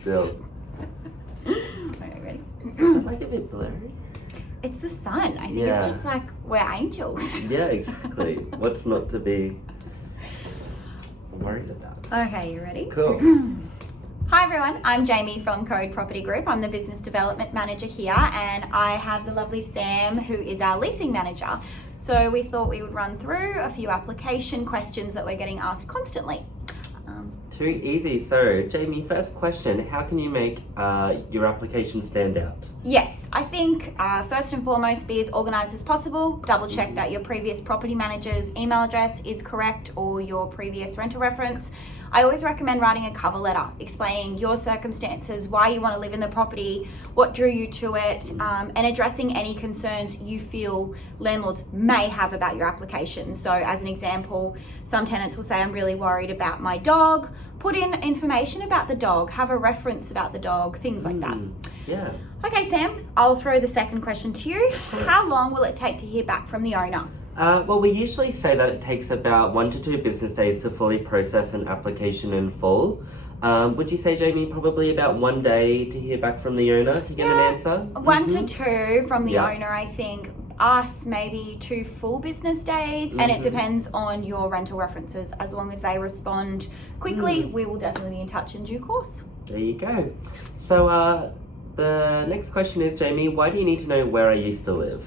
still. Okay, ready? Like a bit blurry. It's the sun. I think Yeah. it's just like we're angels. Yeah, exactly. What's not to be worried about? Okay, you ready? Cool. Hi everyone, I'm Jamie from Code Property Group. I'm the Business Development Manager here, and I have the lovely Sam, who is our Leasing Manager. So we thought we would run through a few application questions that we're getting asked constantly. Too easy. So, Jamie, first question, how can you make your application stand out? Yes, I think first and foremost, be as organised as possible. Double check that your previous property manager's email address is correct or your previous rental reference. I always recommend writing a cover letter explaining your circumstances, why you want to live in the property, what drew you to it, and addressing any concerns you feel landlords may have about your application. So as an example, some tenants will say, I'm really worried about my dog. Put in information about the dog, have a reference about the dog, things like that. Yeah. Okay, Sam, I'll throw the second question to you. How long will it take to hear back from the owner? Well, we usually say that it takes about 1 to 2 business days to fully process an application in full. Would you say, Jamie, probably about 1 day to hear back from the owner to get an answer? 1 to 2 from the Yeah. owner, I think. Us, maybe 2 full business days, and it depends on your rental references. As long as they respond quickly, we will definitely be in touch in due course. There you go. So, the next question is, Jamie, why do you need to know where I used to live?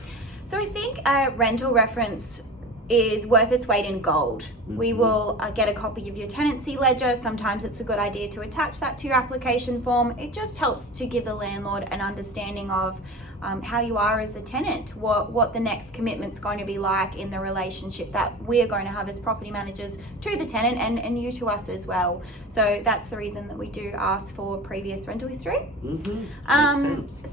So I think a rental reference is worth its weight in gold. We will get a copy of your tenancy ledger. Sometimes it's a good idea to attach that to your application form. It just helps to give the landlord an understanding of how you are as a tenant, what the next commitment's going to be like in the relationship that we're going to have as property managers to the tenant and you to us as well. So that's the reason that we do ask for previous rental history.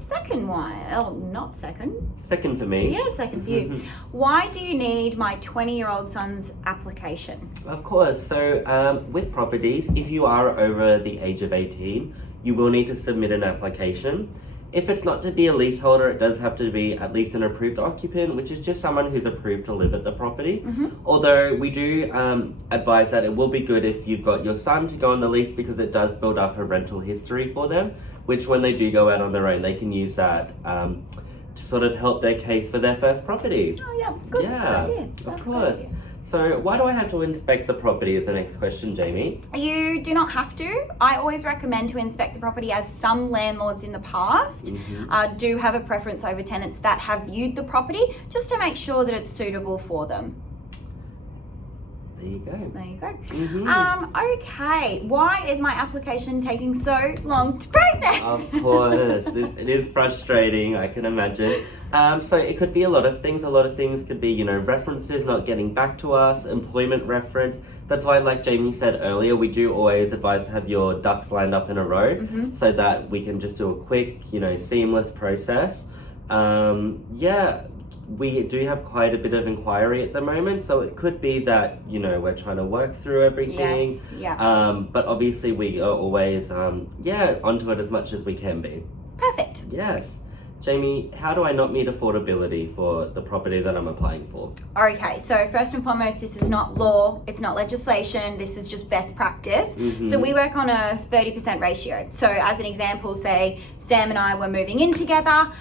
Second one, not second. Second for me. Yeah, second for you. Why do you need my 20-year-old son's application? Of course. So with properties, if you are over the age of 18, you will need to submit an application. If it's not to be a leaseholder, it does have to be at least an approved occupant, which is just someone who's approved to live at the property. Although we do advise that it will be good if you've got your son to go on the lease, because it does build up a rental history for them, which when they do go out on their own, they can use that to sort of help their case for their first property. Oh yeah, good idea. Of course. So why do I have to inspect the property is the next question, Jamie. You do not have to. I always recommend to inspect the property, as some landlords in the past do have a preference over tenants that have viewed the property, just to make sure that it's suitable for them. There you go. There you go. Okay, why is my application taking so long to process? Of course, it is frustrating, I can imagine. So it could be a lot of things. A lot of things could be, references not getting back to us, employment reference. That's why, like Jamie said earlier, we do always advise to have your ducks lined up in a row so that we can just do a quick, seamless process. We do have quite a bit of inquiry at the moment, so it could be that, we're trying to work through everything. Yes, yeah. But obviously we are always, onto it as much as we can be. Perfect. Yes. Jamie, how do I not meet affordability for the property that I'm applying for? Okay, so first and foremost, this is not law, it's not legislation, this is just best practice. So we work on a 30% ratio. So as an example, say Sam and I were moving in together,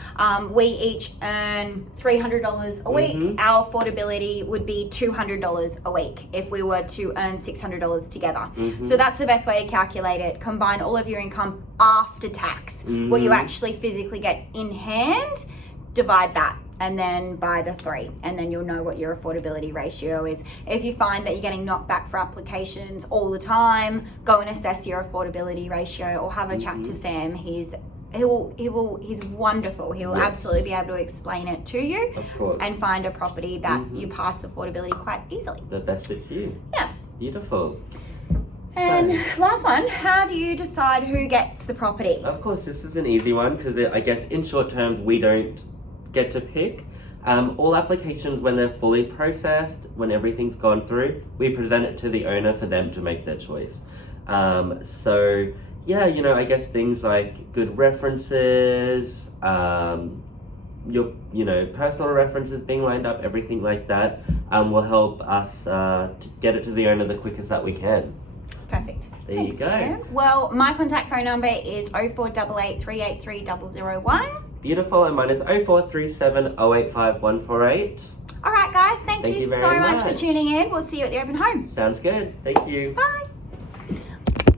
we each earn $300 a week. Our affordability would be $200 a week if we were to earn $600 together. So that's the best way to calculate it. Combine all of your income after tax, what you actually physically get in hand, divide that and then by the 3, and then you'll know what your affordability ratio is. If you find that you're getting knocked back for applications all the time, go and assess your affordability ratio or have a chat to Sam. He's wonderful. He will absolutely be able to explain it to you, of course, and find a property that you pass affordability quite easily. The best fits you. Yeah. Beautiful. And last one, how do you decide who gets the property? Of course, this is an easy one because I guess in short terms we don't get to pick. All applications, when they're fully processed, when everything's gone through, we present it to the owner for them to make their choice. So yeah, I guess things like good references, your personal references being lined up, everything like that will help us to get it to the owner the quickest that we can. Perfect. There you Thanks, go. Sam. Well, my contact phone number is 0488 383 001. Beautiful, and mine is 0437 085 148. All right, guys, thank you Thank you so very much for much. tuning in. We'll see you at the open home. Sounds good. Thank you. Bye.